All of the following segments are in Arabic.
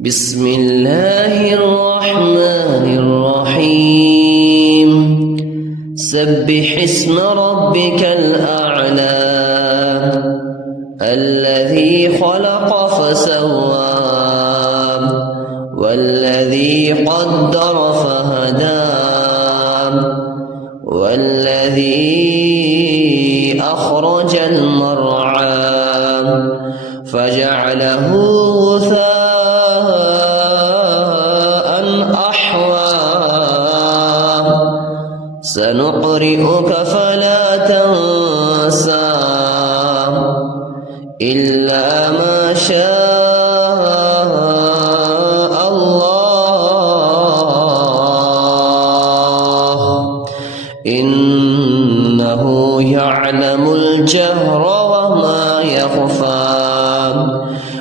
بسم الله الرحمن الرحيم سبح اسم ربك الأعلى الذي خلق فسوى والذي قدر فهدى والذي أخرج المرعى فجعله غثاء سنقرئك فلا تنسى إلا ما شاء الله إنه يعلم الجهر وما يخفى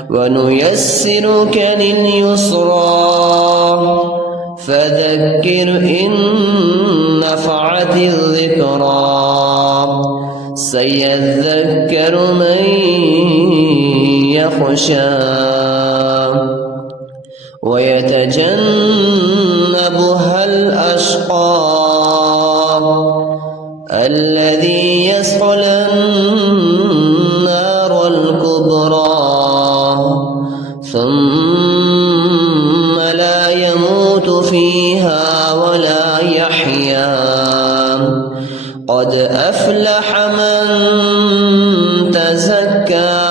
ونيسرك لليسرى فذكر إن نفعت الذكرى سيذكر من يخشى ويتجنبها الأشقى الذي يصلى النار الكبرى ثم لا يموت فيها ولا يحيا قد أفلح من تزكى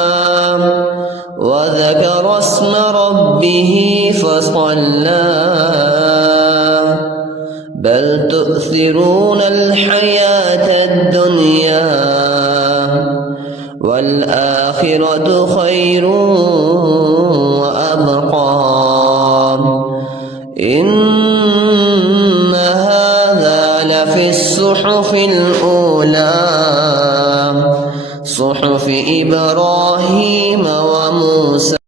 وذكر اسم ربه فصلى بل تؤثرون الحياة الدنيا والآخرة خير وأبقى إن هذا لفي الصحف الأولى صحف إبراهيم وموسى.